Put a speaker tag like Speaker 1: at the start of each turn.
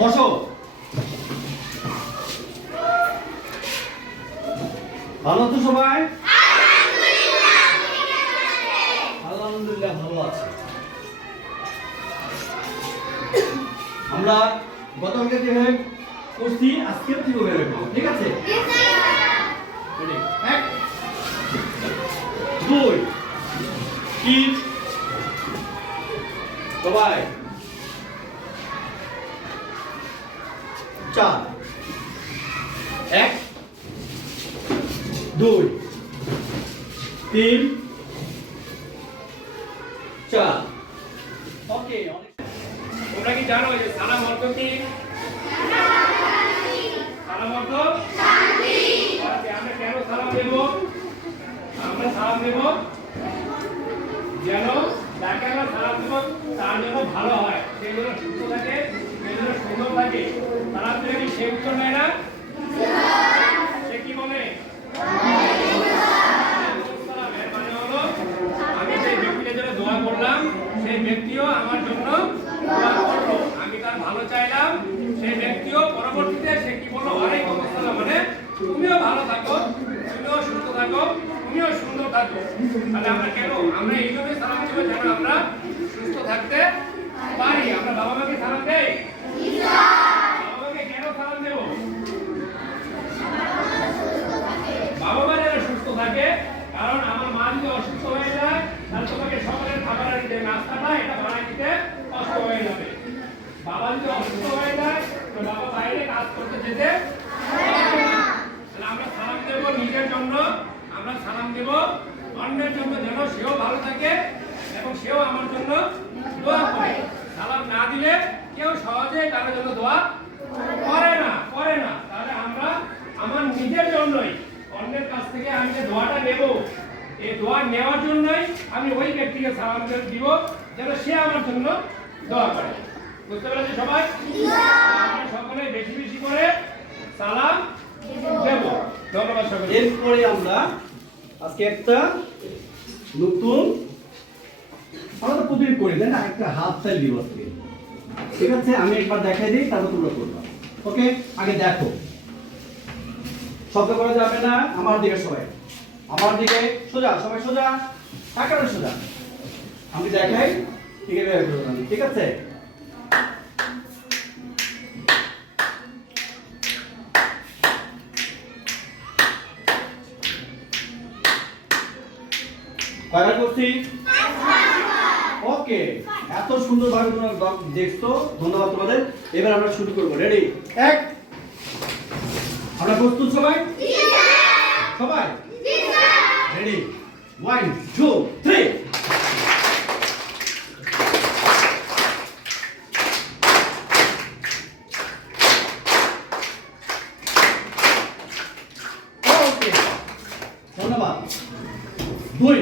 Speaker 1: বসো। ভালো তো সবাই? আলহামদুলিল্লাহ, ভালো আছে। আমরা গতকালকে যেভাবে করছি, আজকেও ঠিক ওভাবে করব ঠিক আছে? এক, দুই, তিন, সবাই। চার। এক, দুই, তিন, চার। ওকে
Speaker 2: তোমরা কি জানো যে সালাম অর্থ কি? আমরা কেন সালাম দেব? আমরা সালাম দেব যেন যাকে আমরা সালাম দেব, তার জন্য ভালো হয়। সে যেন সুস্থ থাকে সে যেন সুন্দর থাকে। কি সে উত্তর সে কি বলে? আমি যে ব্যক্তির জন্য দোয়া করলাম, সেই ব্যক্তিও আমার জন্য দোয়া করল। আমি তার ভালো চাইলাম, সেই ব্যক্তিও পরবর্তীতে সে কি বলল? ওয়ালাইকুম আসসালাম মানে তুমিও ভালো থাকো, তুমিও সুস্থ থাকো, তুমিও সুন্দর থাকো। তাহলে আমরা কেন? আমরা এইভাবে সালাম দেবো যেন আমরা সুস্থ থাকতে পারি আমরা বাবা মাকে সালাম দেই বাবা মাকে কেন সালাম দেবো বাবা মা যেন সুস্থ থাকে কারণ আমার মা যদি অসুস্থ হয়ে যায় তাহলে তোমাকে সকালের খাবার দিতে নাস্তাটা এটা বানাই দিতে কষ্ট হয়ে যাবে বাবা যদি অসুস্থ হয়ে যায় তো বাবা বাইরে কাজ করতে যেতে পারবে না। তাহলে আমরা সালাম দেব নিজের জন্য সালাম দেব। অন্যের জন্য যেন সেও ভালো থাকে এবং সেও আমার জন্য দোয়া করে। সালাম না দিলে কেউ সহজে কারোর জন্য দোয়া করে না করে না। তাহলে আমরা আমার নিজের জন্যই অন্যের কাছ থেকে আমি যে দোয়াটা নেব, এই দোয়া নেওয়ার জন্যই আমি ওই ব্যক্তিকে সালাম দিব যেন সে আমার জন্য দোয়া করে। বুঝতে পেরেছি সবাই? আমরা সকলে বেশি বেশি করে সালাম দেব। ধন্যবাদ সকলে
Speaker 1: এরপরে আমরা আজকে একটা নতুন আমরা তো করি, তাই না? একটা হাত তাই দিব ঠিক আছে, আমি একবার দেখাই দিই, তারপর তোমরা করবা। ওকে? আগে দেখো। শব্দ করা যাবে না, আমার দিকে সবাই। আমার দিকে সোজা, সবাই সোজা? একেবারে সোজা? আমি দেখাই, ঠিক আছে? ঠিক আছে? কয়বার করছি? ওকে, এত সুন্দরভাবে তোমরা দেখছ, ধন্যবাদ তোমাদের। এবার আমরা শুরু করব। রেডি এক। আমরা প্রস্তুত সবাই? সবাই? রেডি ওয়ান টু থ্রি ধন্যবাদ। দুই।